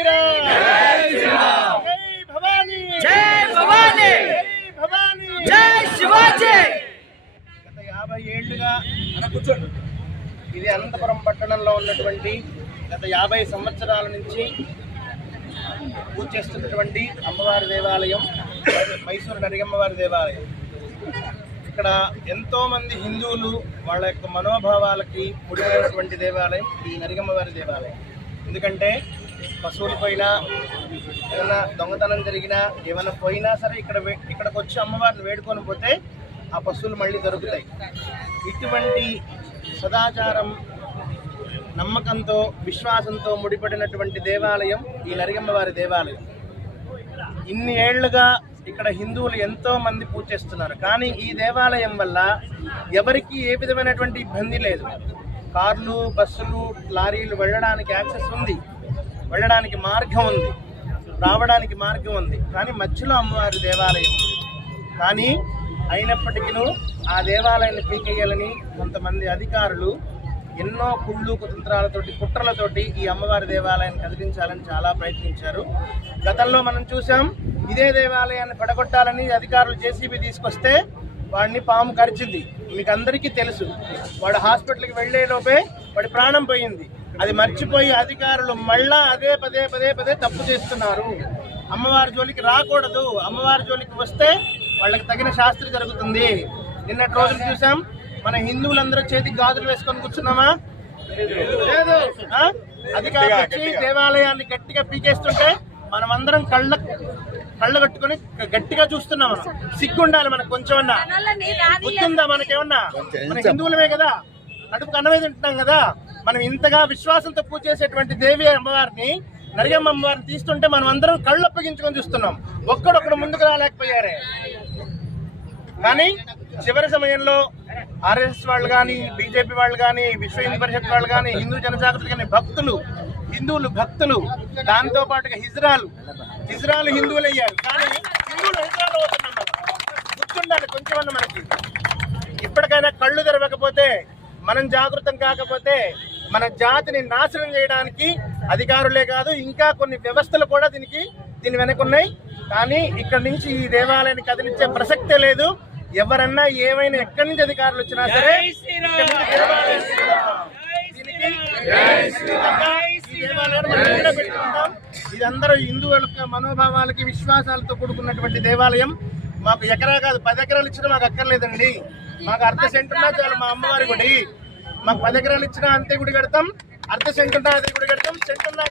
శ్రీరామ్ జై భవానీ జై శివాజీ. గత 50 ఏళ్లుగా ఇది అనంతపురం పట్టణంలో ఉన్నటువంటి గత 50 సంవత్సరాల నుంచి పూజ చేస్తున్నటువంటి అమ్మవారి దేవాలయం మైసూరు నరిగమ్మవారి దేవాలయం. ఇక్కడ ఎంతో మంది హిందువులు వాళ్ళ యొక్క మనోభావాలకి ముడిపడినటువంటి దేవాలయం ఈ నరిగమ్మవారి దేవాలయం. ఎందుకంటే పశువులు పోయినా, ఏమైనా దొంగతనం జరిగినా, ఏమైనా పోయినా సరే ఇక్కడికి వచ్చి అమ్మవారిని వేడుకొని పోతే ఆ పశువులు మళ్ళీ దొరుకుతాయి. ఇటువంటి సదాచారం, నమ్మకంతో, విశ్వాసంతో ముడిపడినటువంటి దేవాలయం ఈ నరిగమ్మవారి దేవాలయం. ఇన్ని ఏళ్లుగా ఇక్కడ హిందువులు ఎంతో మంది పూజ చేస్తున్నారు. కానీ ఈ దేవాలయం వల్ల ఎవరికి ఏ విధమైనటువంటి ఇబ్బంది లేదు. కార్లు, బస్సులు, లారీలు వెళ్ళడానికి యాక్సెస్ ఉంది, వెళ్ళడానికి మార్గం ఉంది, రావడానికి మార్గం ఉంది. కానీ మధ్యలో అమ్మవారి దేవాలయం ఉంది. కానీ అయినప్పటికీ ఆ దేవాలయాన్ని పీకేయాలని కొంతమంది అధికారులు ఎన్నో కుళ్ళు కుతంత్రాలతోటి, కుట్రలతోటి ఈ అమ్మవారి దేవాలయాన్ని కదిలించాలని చాలా ప్రయత్నించారు. గతంలో మనం చూసాం, ఇదే దేవాలయాన్ని పడగొట్టాలని అధికారులు జేసీబీ తీసుకొస్తే వాడిని పాము కరిచింది. మీకు అందరికీ తెలుసు. వాడు హాస్పిటల్కి వెళ్లే లోపే వాడి ప్రాణం పోయింది. అది మర్చిపోయి అధికారులు మళ్ళా అదే పదే తప్పు చేస్తున్నారు. అమ్మవారి జోలికి రాకూడదు, అమ్మవారి జోలికి వస్తే వాళ్ళకి తగిన శాస్త్రి జరుగుతుంది. నిన్నటి రోజులు చూసాం, మన హిందువులందరూ చేతికి గాజులు వేసుకొని కూర్చున్నామా? లేదు. అధికారులు వచ్చి దేవాలయాన్ని గట్టిగా పీకేస్తుంటే మనమందరం కళ్ళ కట్టుకొని గట్టిగా చూస్తున్నాం. సిగ్గుండాలి మనకు కొంచెమన్నా, గుర్తుందా మనకేమన్నా? మన హిందువులమే కదా, కడుపుకు అన్నమే తింటున్నాం కదా. మనం ఇంతగా విశ్వాసంతో పూజ చేసేటువంటి దేవి అమ్మవారిని, నరిగమ్మ అమ్మవారిని తీస్తుంటే మనం అందరం కళ్ళు అప్పగించుకొని చూస్తున్నాం. ఒక్కడొక్కడు ముందుకు రాలేకపోయారే. కానీ చివరి సమయంలో ఆర్ఎస్ఎస్ వాళ్ళు కానీ, బీజేపీ వాళ్ళు కానీ, విశ్వ హిందూ పరిషత్ వాళ్ళు కానీ, హిందూ జనజాగృతి కానీ, హిందువులు భక్తులు, దాంతో పాటుగా హిజ్రాలు హిందువులు అయ్యారు. కానీ హిందువులు హిజ్రాలు అవుతున్నాం. గుర్తుండాలి కొంచెమన్నా మనకి. ఇప్పటికైనా కళ్ళు తెరవకపోతే, మనం జాగృతం కాకపోతే మన జాతిని నాశనం చేయడానికి అధికారులే కాదు, ఇంకా కొన్ని వ్యవస్థలు కూడా దీని వెనకున్నాయి. కానీ ఇక్కడి నుంచి ఈ దేవాలయాన్ని కదిలించే ప్రసక్తే లేదు. ఎవరన్నా ఏమైనా ఎక్కడి నుంచి అధికారులు వచ్చినా సరే ఇది అందరూ హిందువుల మనోభావాలకి, విశ్వాసాలతో కూడుకున్నటువంటి దేవాలయం. మాకు ఎకరా కాదు 10 ఎకరాలు ఇచ్చినా మాకు అక్కర్లేదండి. మాకు అర్ధ సెంటు ఉన్నా చాలు మా అమ్మవారి గుడి. మాకు 10 ఎకరాలు ఇచ్చినా అంతే గుడి కడతాం, అర్ధ సెంటు ఉన్నా అదే గుడి కడతాం, సెంటు ఉన్నా